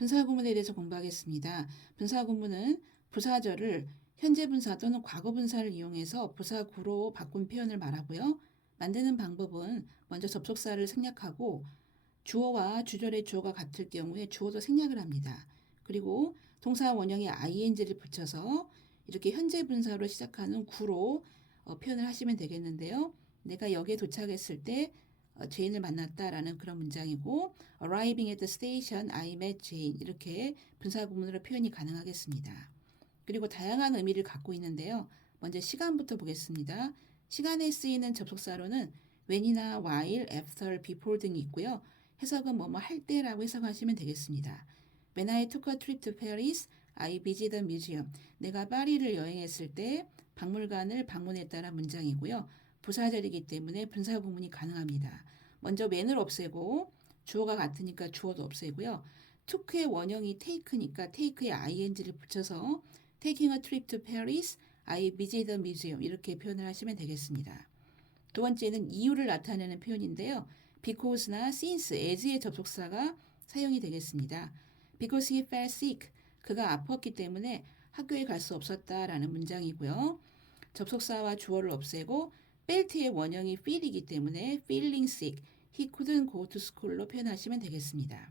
분사 구문에 대해서 공부하겠습니다. 분사 구문은 부사절을 현재 분사 또는 과거 분사를 이용해서 부사구로 바꾼 표현을 말하고요. 만드는 방법은 먼저 접속사를 생략하고 주어와 주절의 주어가 같을 경우에 주어도 생략을 합니다. 그리고 동사 원형에 ing를 붙여서 이렇게 현재 분사로 시작하는 구로 어, 표현을 하시면 되겠는데요. 내가 여기에 도착했을 때 어, 제인을 만났다라는 그런 문장이고 arriving at the station I met Jane 이렇게 분사 구문으로 표현이 가능하겠습니다. 그리고 다양한 의미를 갖고 있는데요. 먼저 시간부터 보겠습니다. 시간에 쓰이는 접속사로는 when이나 while, after, before 등이 있고요. 해석은 뭐뭐 할 때라고 해석하시면 되겠습니다. When I took a trip to Paris, I visited a museum. 내가 파리를 여행했을 때 박물관을 방문했다는 문장이고요. 부사절이기 때문에 분사 구문이 가능합니다. 먼저 when을 없애고 주어가 같으니까 주어도 없애고요. took의 원형이 take니까 take에 ing를 붙여서 taking a trip to Paris, I visited a museum 이렇게 표현을 하시면 되겠습니다. 두 번째는 이유를 나타내는 표현인데요. because나 since, as의 접속사가 사용이 되겠습니다. Because he fell sick. 그가 아팠기 때문에 학교에 갈 수 없었다라는 문장이고요. 접속사와 주어를 없애고 felt의 원형이 feel이기 때문에 feeling sick. He couldn't go to school로 표현하시면 되겠습니다.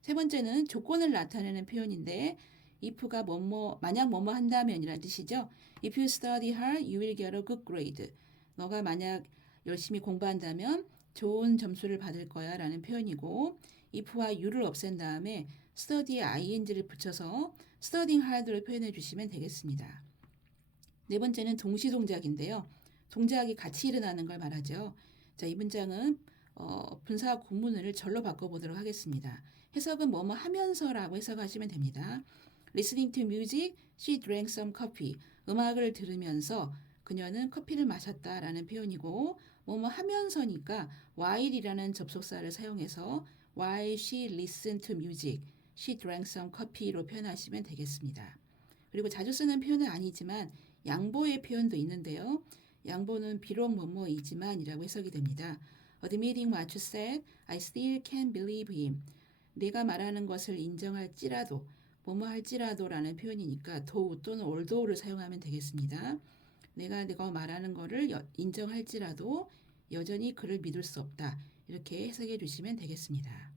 세 번째는 조건을 나타내는 표현인데 if가 뭐뭐 만약 뭐뭐 한다면이란 뜻이죠. If you study hard, you will get a good grade. 너가 만약 열심히 공부한다면 좋은 점수를 받을 거야 라는 표현이고 if와 you를 없앤 다음에 study에 ing를 붙여서 studying hard로 표현해 주시면 되겠습니다. 네 번째는 동시 동작인데요. 동작이 같이 일어나는 걸 말하죠. 자, 이 문장은 어, 분사 구문을 절로 바꿔보도록 하겠습니다. 해석은 뭐뭐 하면서라고 해석하시면 됩니다. Listening to music, she drank some coffee. 음악을 들으면서 그녀는 커피를 마셨다라는 표현이고 뭐뭐 하면서니까 while이라는 접속사를 사용해서 while she listened to music, she drank some coffee로 표현하시면 되겠습니다. 그리고 자주 쓰는 표현은 아니지만 양보의 표현도 있는데요. 양보는 비록 뭐뭐이지만이라고 해석이 됩니다. Admitting what you said, I still can't believe him. 내가 말하는 것을 인정할지라도 뭐뭐 할지라도라는 표현이니까 though 또는 although를 사용하면 되겠습니다. 내가 내가 말하는 거를 여- 인정할지라도 여전히 그를 믿을 수 없다. 이렇게 해석해 주시면 되겠습니다.